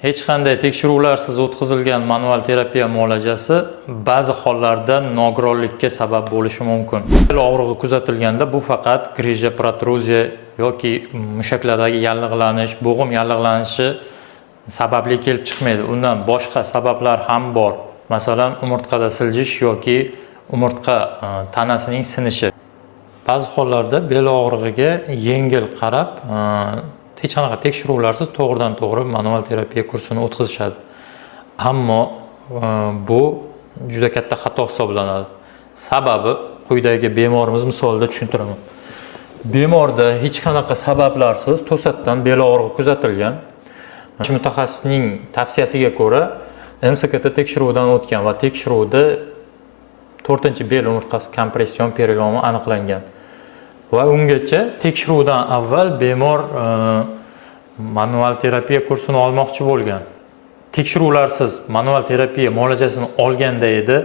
Hech qanday tekshiruvlarsiz o'tkazilgan manual terapiya muolajasi ba'zi hollarda nogironlikka sabab bo'lishi mumkin. Bel og'rig'i kuzatilganda bu faqat grija protruziya yoki mushaklardagi yallig'lanish, bo'g'im yallig'lanishi sababli kelib chiqmaydi. Undan boshqa sabablar ham bor. Masalan, umurtqada siljish yoki umurtqa tanasining sinishi. Ba'zi hollarda bel og'rig'iga yengil qarab hech qanaqa tekshiruvlarsiz to'g'ridan to'g'ri manual terapiya kursini o'tkazishadi. Ammo bu juda katta xato hisoblanadi. Sababi quyidagi bemorimiz misolida tushuntiraman. Bemorda hech qanaqa sabablarsiz to'satdan bel og'rig'i kuzatilgan. Mutaxassisning tavsiyasiga ko'ra MSKT tekshiruvidan o'tgan va tekshiruvda 4-bel umurtqasi kompression perilomi aniqlangan. Va ungacha tekshiruvdan avval bemor manual terapiya kursini olmoqchi bo'lgan. Tekshiruvlarsiz manual terapiya muolajasini olganda edi,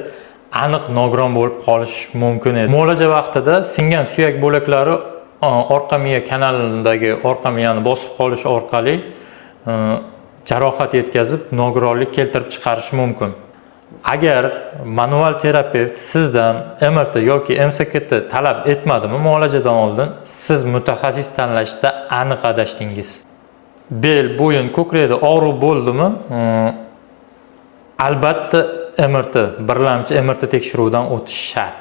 aniq nogiron bo'lib qolish mumkin edi. Muolaja vaqtida singan suyak bo'laklari orqa miya kanalidagi orqa miyani bosib qolish orqali jarohat yetkazib, nogironlik keltirib chiqarishi mumkin. Agar manual terapevt sizdan MRT yoki MSKT talab etmadimi muolajadan oldin, siz mutaxassis tanlashda aniq adashdingiz. Bel, bo'yin, ko'krakda og'riq bo'ldimi? Albatta MRT, birlamchi MRT tekshiruvidan o'tish shart.